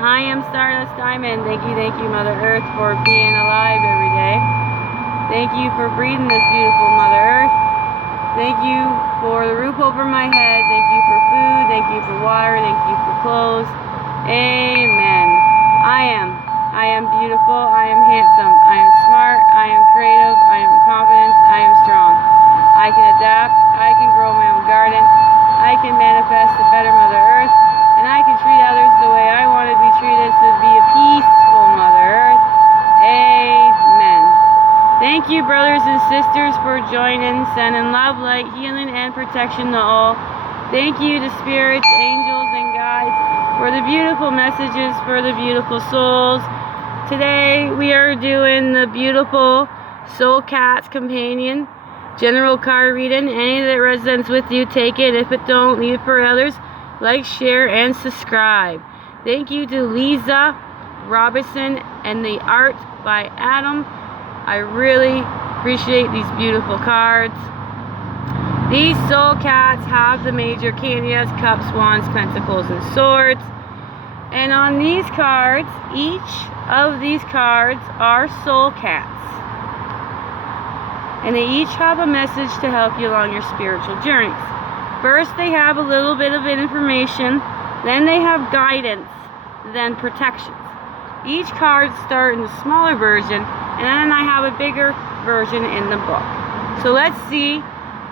I am Stardust Diamond. Thank you, Mother Earth, for being alive every day. Thank you for breathing this beautiful Mother Earth. Thank you for the roof over my head. Thank you for food. Thank you for water. Thank you for clothes. Amen. I am beautiful. I am handsome. I am smart. I am creative. I am confident. I am strong. I can adapt. I can grow my own garden. I can manifest a better Mother Earth. And I can treat others the way I want to be treated, to be a peaceful Mother Earth. Amen. Thank you, brothers and sisters, for joining, sending love, light, healing, and protection to all. Thank you to spirits, angels, and guides for the beautiful messages for the beautiful souls. Today we are doing the beautiful Soul Cats Companion general card reading. Any that resonates with you, take it. If it don't, leave it for others. Like, share, and subscribe. Thank you to Lisa Robinson and the art by Adam. I really appreciate these beautiful cards. These Soul Cats have the major arcana: Cups, Wands, Pentacles, and Swords. And on these cards, each of these cards are Soul Cats. And they each have a message to help you along your spiritual journeys. First, they have a little bit of information, then they have guidance, then protections. Each card starts in a smaller version, and then I have a bigger version in the book. So let's see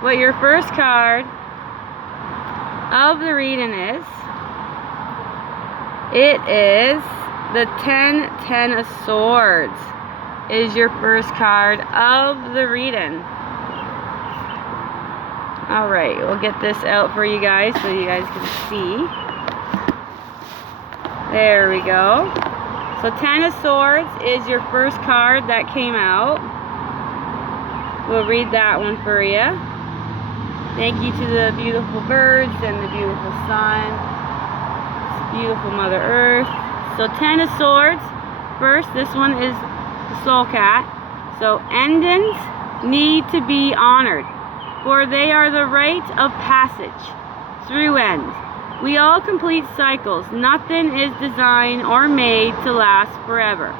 what your first card of the reading is. It is the 10 of Swords is your first card of the reading. Alright, we'll get this out for you guys so you guys can see. There we go. So 10 of Swords is your first card that came out. We'll read that one for you. Thank you to the beautiful birds and the beautiful sun. It's beautiful Mother Earth. So 10 of Swords. First, this one is the Soul Cat. So endings need to be honored, for they are the rite of passage through end. We all complete cycles. Nothing is designed or made to last forever.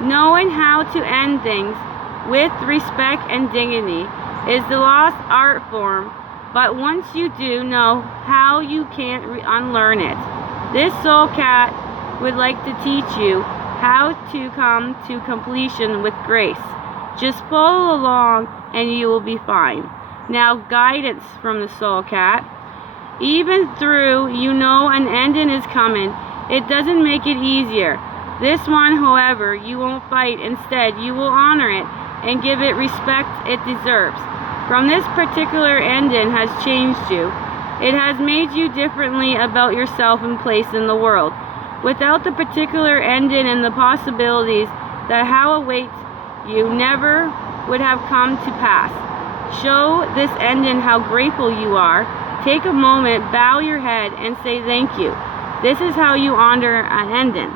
Knowing how to end things with respect and dignity is the lost art form, but once you do know how, you can't unlearn it. This Soul Cat would like to teach you how to come to completion with grace. Just follow along and you will be fine. Now, guidance from the Soul Cat. Even through you know an ending is coming, it doesn't make it easier. This one, however, you won't fight. Instead, you will honor it and give it respect it deserves. From this particular ending has changed you. It has made you differently about yourself and place in the world. Without the particular ending and the possibilities that how awaits you never would have come to pass. Show this ending how grateful you are. Take a moment, bow your head, and say thank you. This is how you honor an ending.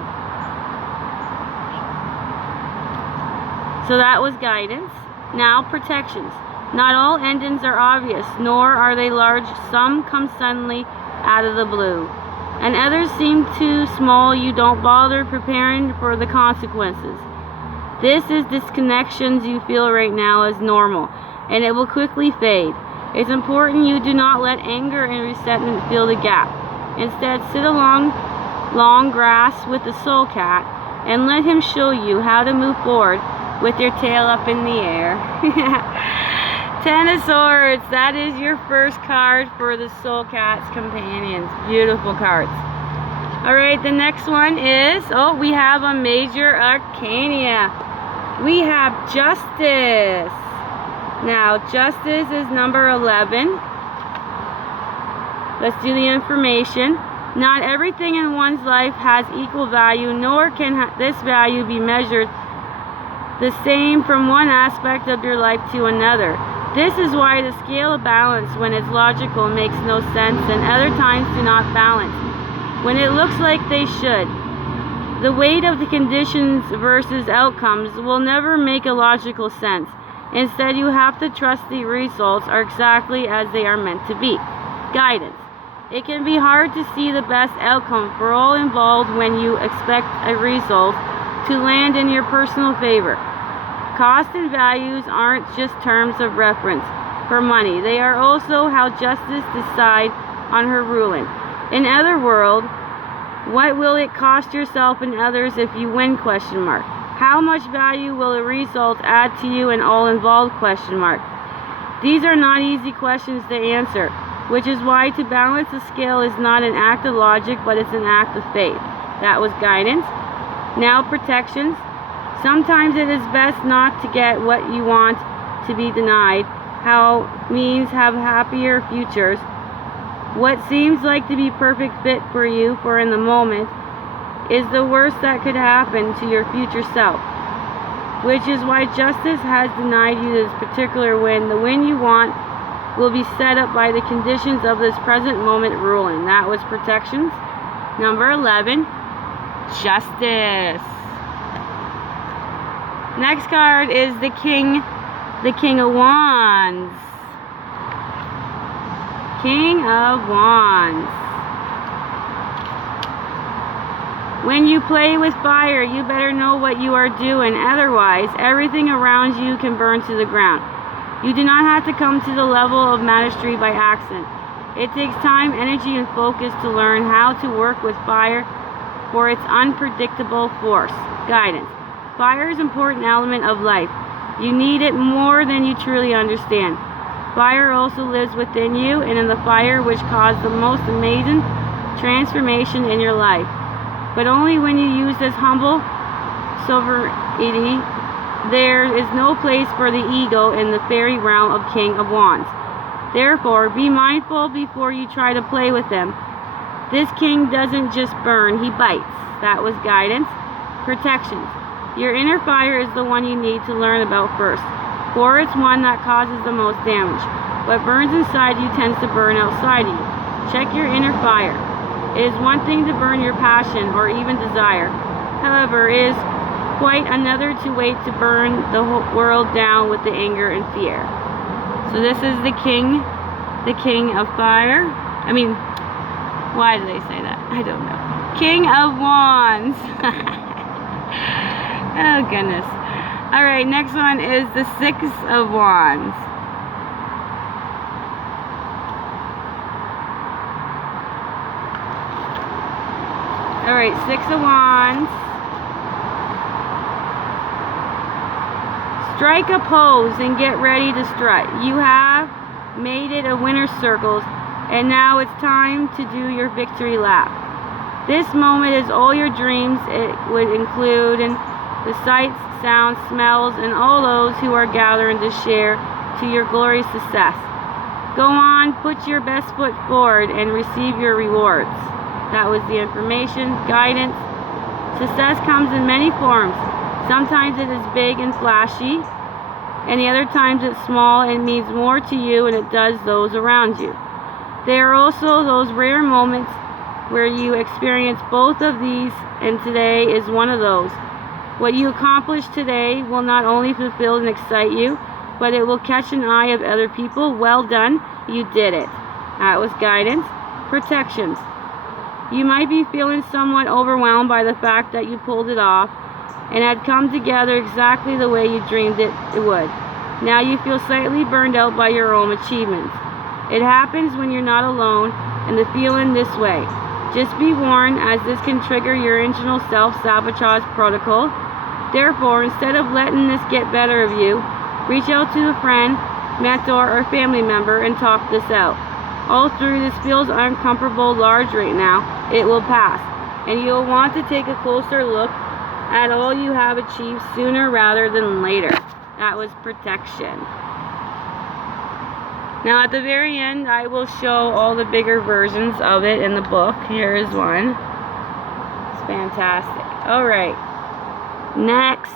So that was guidance. Now, protections. Not all endings are obvious, nor are they large. Some come suddenly out of the blue, and others seem too small. You don't bother preparing for the consequences. This is disconnections you feel right now as normal, and it will quickly fade. It's important you do not let anger and resentment fill the gap. Instead, sit along long grass with the Soul Cat and let him show you how to move forward with your tail up in the air. 10 of Swords, that is your first card for the Soul Cat's Companions. Beautiful cards. Alright, the next one is, we have a major arcana. We have Justice. Now, Justice is number 11. Let's do the information. Not everything in one's life has equal value, nor can this value be measured the same from one aspect of your life to another. This is why the scale of balance, when it's logical, makes no sense, and other times do not balance when it looks like they should. The weight of the conditions versus outcomes will never make a logical sense. Instead, you have to trust the results are exactly as they are meant to be. Guidance. It can be hard to see the best outcome for all involved when you expect a result to land in your personal favor. Cost and values aren't just terms of reference for money. They are also how justice decides on her ruling. In other words, what will it cost yourself and others if you win? ? How much value will a result add to you and all involved ? These are not easy questions to answer, which is why to balance the scale is not an act of logic, but it's an act of faith. That was guidance. Now protections. Sometimes it is best not to get what you want to be denied. How means have happier futures. What seems like to be perfect fit for you for in the moment is the worst that could happen to your future self, which is why justice has denied you this particular win. The win you want will be set up by the conditions of this present moment ruling. That was protections. Number 11, justice. Next card is the King of Wands. King of Wands. When you play with fire, you better know what you are doing. Otherwise, everything around you can burn to the ground. You do not have to come to the level of mastery by accident. It takes time, energy, and focus to learn how to work with fire for its unpredictable force. Guidance. Fire is an important element of life. You need it more than you truly understand. Fire also lives within you and in the fire which caused the most amazing transformation in your life. But only when you use this humble sovereignty. There is no place for the ego in the fairy realm of King of Wands. Therefore, be mindful before you try to play with him. This king doesn't just burn, he bites. That was guidance. Protections. Your inner fire is the one you need to learn about first, for it's one that causes the most damage. What burns inside you tends to burn outside you. Check your inner fire. It is one thing to burn your passion or even desire. However, it is quite another to wait to burn the whole world down with the anger and fear. So this is the king of fire. Why do they say that? I don't know. King of Wands. Oh goodness. Alright, next one is the Six of Wands. Alright, Six of Wands. Strike a pose and get ready to strut. You have made it a winner's circles, and now it's time to do your victory lap. This moment is all your dreams. It would include the sights, sounds, smells, and all those who are gathering to share to your glorious success. Go on, put your best foot forward, and receive your rewards. That was the information, guidance. Success comes in many forms. Sometimes it is big and flashy, and the other times it's small and means more to you and it does those around you. There are also those rare moments where you experience both of these, and today is one of those. What you accomplish today will not only fulfill and excite you, but it will catch an eye of other people. Well done, you did it. That was guidance. Protections. You might be feeling somewhat overwhelmed by the fact that you pulled it off and had come together exactly the way you dreamed it would. Now you feel slightly burned out by your own achievements. It happens when you're not alone in the feeling this way. Just be warned, as this can trigger your internal self-sabotage protocol. Therefore, instead of letting this get better of you, reach out to a friend, mentor, or family member and talk this out. All through this feels uncomfortable large right now, it will pass, and you'll want to take a closer look at all you have achieved sooner rather than later. That was protection. Now at the very end, I will show all the bigger versions of it in the book. Here is one. It's fantastic. Alright. Next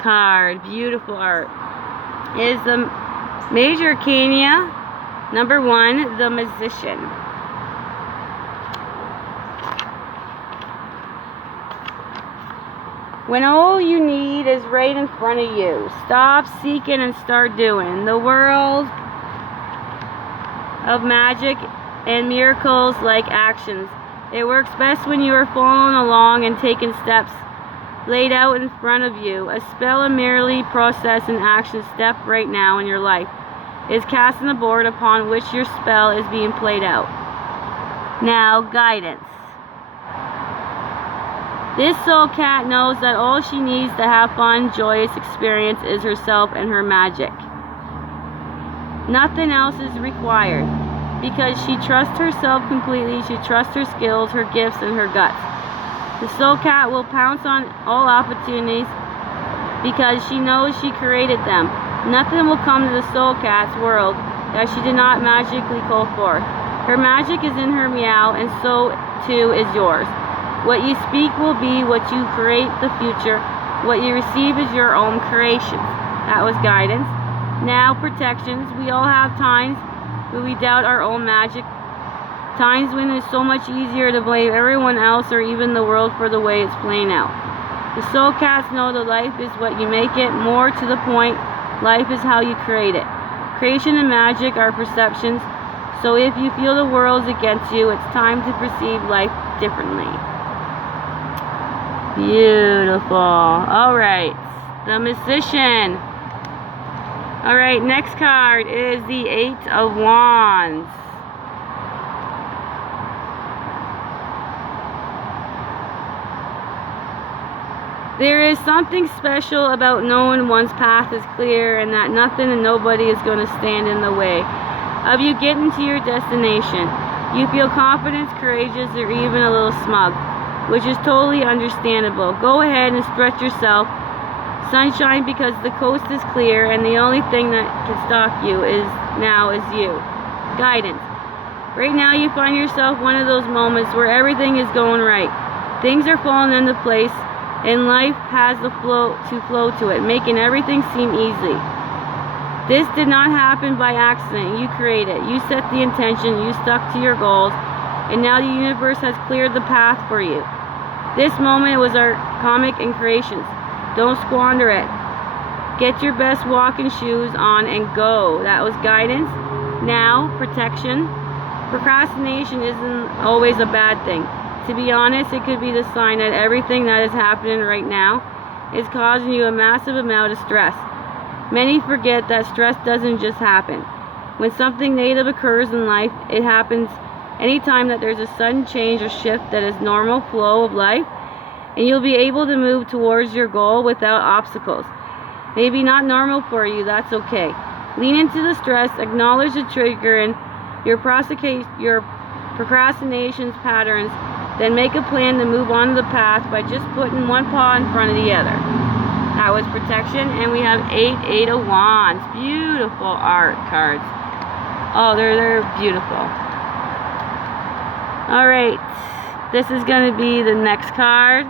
card, beautiful art, is the Major Arcana, number 1, the Magician. When all you need is right in front of you, stop seeking and start doing. The world of magic and miracles-like actions. It works best when you are following along and taking steps laid out in front of you. A spell, a merely process and action step right now in your life, is casting the board upon which your spell is being played out. Now, guidance. This soul cat knows that all she needs to have fun, joyous experience is herself and her magic. Nothing else is required, because she trusts herself completely. She trusts her skills, her gifts, and her guts. The soul cat will pounce on all opportunities because she knows she created them. Nothing will come to the soul cat's world that she did not magically call forth. Her magic is in her meow, and so too is yours. What you speak will be what you create the future. What you receive is your own creation. That was guidance. Now, protections. We all have times when we doubt our own magic. Times when it's so much easier to blame everyone else or even the world for the way it's playing out. The soul cats know that life is what you make it. More to the point, life is how you create it. Creation and magic are perceptions. So if you feel the world's against you, it's time to perceive life differently. Beautiful. Alright, the Magician. Alright, next card is the Eight of Wands. There is something special about knowing one's path is clear and that nothing and nobody is going to stand in the way of you getting to your destination. You feel confident, courageous, or even a little smug, which is totally understandable. Go ahead and stretch yourself. Sunshine, because the coast is clear and the only thing that can stop you is you. Guidance. Right now you find yourself one of those moments where everything is going right. Things are falling into place and life has the flow to it, making everything seem easy. This did not happen by accident. You created it. You set the intention, you stuck to your goals, and now the universe has cleared the path for you. This moment was our comic and creations. Don't squander it. Get your best walking shoes on and go. That was guidance. Now, protection. Procrastination isn't always a bad thing. To be honest, it could be the sign that everything that is happening right now is causing you a massive amount of stress. Many forget that stress doesn't just happen. When something negative occurs in life, it happens anytime that there's a sudden change or shift that is normal flow of life, and you'll be able to move towards your goal without obstacles. Maybe not normal for you, that's okay. Lean into the stress, acknowledge the trigger and your procrastination's patterns, then make a plan to move on to the path by just putting one paw in front of the other. That was protection, and we have Eight of Wands. Beautiful art cards. Oh, they're beautiful. Alright, this is going to be the next card.